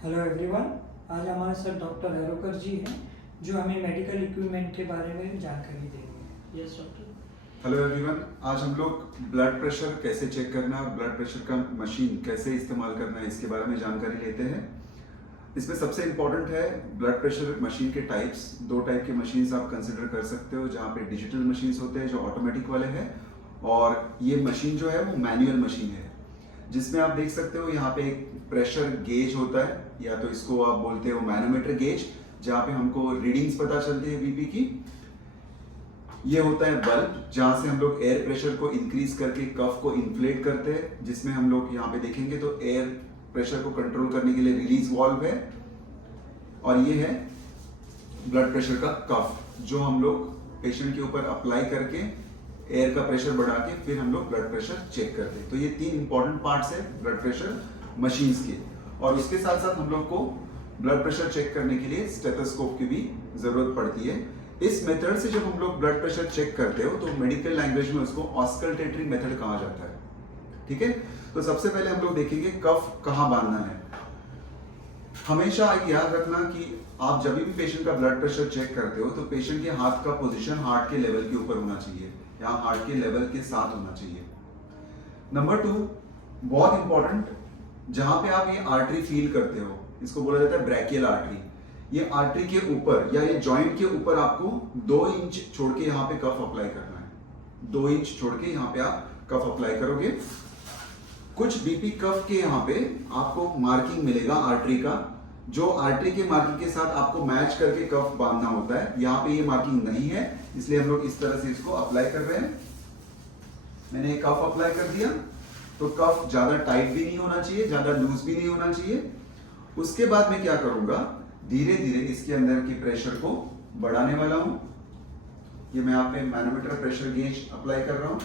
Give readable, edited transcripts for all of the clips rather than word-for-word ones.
Hello everyone. आज हमारे साथ डॉक्टर हेरोकर जी हैं जो हमें मेडिकल इक्विपमेंट के बारे में जानकारी देंगे। Yes doctor. हेलो एवरीवन, आज हम लोग ब्लड प्रेशर कैसे चेक करना है और ब्लड प्रेशर का मशीन कैसे इस्तेमाल करना है इसके बारे में जानकारी लेते हैं। इसमें सबसे इम्पोर्टेंट है ब्लड प्रेशर मशीन के टाइप्स। दो टाइप के मशीन्स आप कंसिडर कर सकते हो, जहाँ पे डिजिटल मशीन्स होते हैं जो ऑटोमेटिक वाले हैं, और ये मशीन जो है वो मैनुअल मशीन है, जिसमें आप देख सकते हो यहाँ पे एक प्रेशर गेज होता है, या तो इसको आप बोलते हो मैनोमीटर गेज, जहाँ पे हमको रीडिंग्स पता चलती है बीपी की। ये होता है बल्ब, जहाँ से हम लोग एयर प्रेशर को इंक्रीज करके कफ को इन्फ्लेट करते हैं, जिसमें हम लोग यहाँ पे देखेंगे तो एयर प्रेशर को कंट्रोल करने के लिए रिलीज वाल्व है। और ये है ब्लड प्रेशर का कफ, जो हम लोग पेशेंट के ऊपर अप्लाई करके एयर का प्रेशर बढ़ा के फिर हम लोग ब्लड प्रेशर चेक करते हैं। तो ये तीन इंपॉर्टेंट पार्ट्स है ब्लड प्रेशर मशीन्स के। और उसके साथ साथ हम लोग को ब्लड प्रेशर चेक करने के लिए स्टेथोस्कोप की भी जरूरत पड़ती है। इस मेथड से जब हम लोग ब्लड प्रेशर चेक करते हो तो मेडिकल लैंग्वेज में उसको ऑस्कल्टेटरी मेथड कहा जाता है। ठीक है, तो सबसे पहले हम लोग देखेंगे कफ कहाँ बांधना है। हमेशा याद रखना कि आप जब भी पेशेंट का ब्लड प्रेशर चेक करते हो तो पेशेंट के हाथ का पोजीशन हार्ट के लेवल के ऊपर होना चाहिए, या हार्ट के लेवल के साथ होना चाहिए। नंबर 2, बहुत इंपॉर्टेंट, जहां पे आप ये आर्टरी फील करते हो, इसको बोला जाता है ब्रैकियल आर्टरी। ये आर्टरी के ऊपर या ये जॉइंट के ऊपर आपको 2 इंच छोड़ के यहाँ पे कफ अप्लाई करना है। 2 इंच छोड़ के यहाँ पे आप कफ अप्लाई करोगे। कुछ बीपी कफ के यहाँ पे आपको मार्किंग मिलेगा आर्टरी का, जो आर्टरी के मार्किंग के साथ आपको मैच करके कफ बांधना होता है। यहाँ पे ये मार्किंग नहीं है, इसलिए हम लोग इस तरह से इसको अप्लाई कर रहे हैं। मैंने कफ अप्लाई कर दिया, तो कफ ज्यादा टाइट भी नहीं होना चाहिए, ज्यादा लूज भी नहीं होना चाहिए। उसके बाद मैं क्या करूंगा, धीरे धीरे इसके अंदर की प्रेशर को बढ़ाने वाला हूं। ये मैं यहाँ पे मैनोमीटर प्रेशर गेज अप्लाई कर रहा हूं,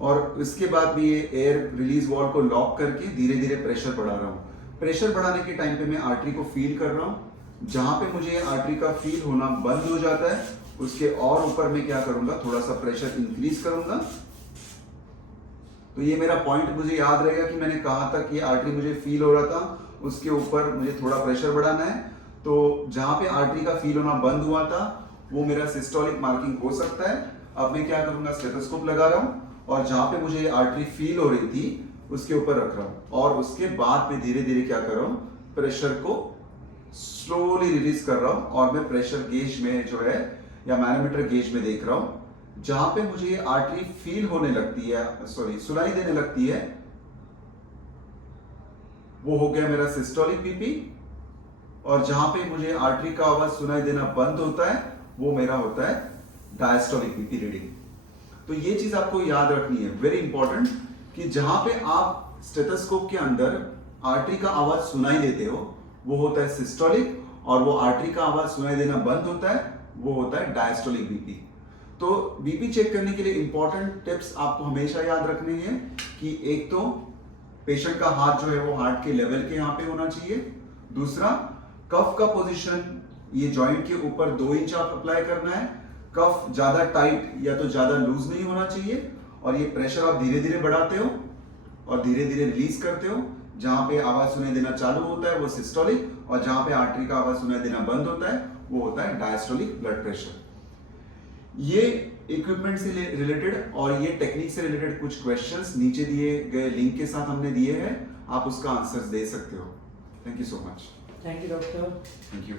और इसके बाद भी ये एयर रिलीज वॉल्व को लॉक करके धीरे धीरे प्रेशर बढ़ा रहा हूं। प्रेशर बढ़ाने के टाइम पे मैं आर्टरी को फील कर रहा हूं। जहां पे मुझे आर्टरी का फील होना बंद हो जाता है, उसके और ऊपर मैं क्या करूंगा, थोड़ा सा प्रेशर इंक्रीज करूंगा। तो ये मेरा पॉइंट मुझे याद रहेगा कि मैंने कहा था कि आर्टरी मुझे फील हो रहा था, उसके ऊपर मुझे थोड़ा प्रेशर बढ़ाना है। तो जहां पे आर्टरी का फील होना बंद हुआ था वो मेरा सिस्टोलिक मार्किंग हो सकता है। अब मैं क्या करूंगा, स्टेथोस्कोप लगा रहा हूं, और जहां पे मुझे आर्टरी फील हो रही थी उसके ऊपर रख रहा हूं, और उसके बाद में धीरे धीरे क्या कर रहा हूं, प्रेशर को स्लोली रिलीज कर रहा हूं। और मैं प्रेशर गेज में जो है या मैनोमीटर गेज में देख रहा हूं, जहां पे मुझे ये आर्टरी फील होने लगती है, सुनाई देने लगती है, वो हो गया मेरा सिस्टोलिक बीपी। और जहां पे मुझे आर्टरी का आवाज सुनाई देना बंद होता है वो मेरा होता है डायस्टोलिक बीपी रीडिंग। तो ये चीज आपको याद रखनी है, वेरी इंपॉर्टेंट, कि जहां पे आप स्टेथोस्कोप के अंदर आर्टरी का आवाज सुनाई देते हो वो होता है सिस्टोलिक, और वो आर्टरी का आवाज सुनाई देना बंद होता है वो होता है डायस्टोलिक बीपी। तो बीपी चेक करने के लिए इंपॉर्टेंट टिप्स आपको हमेशा याद रखने हैं कि एक तो पेशेंट का हाथ जो है वो हार्ट के लेवल के यहाँ पे होना चाहिए। दूसरा, कफ का पोजीशन ये जॉइंट के ऊपर 2 इंच आप अप्लाई करना है। कफ ज्यादा टाइट या तो ज्यादा लूज नहीं होना चाहिए, और ये प्रेशर आप धीरे धीरे बढ़ाते हो और धीरे धीरे रिलीज करते हो। जहां पे आवाज सुनाई देना चालू होता है वो सिस्टोलिक, और जहां पे आर्टरी का आवाज सुनाई देना बंद होता है वो होता है डायस्टोलिक ब्लड प्रेशर। ये इक्विपमेंट से रिलेटेड और ये टेक्निक से रिलेटेड कुछ क्वेश्चंस नीचे दिए गए लिंक के साथ हमने दिए हैं, आप उसका आंसर्स दे सकते हो। Thank you so much. Thank you doctor. Thank you.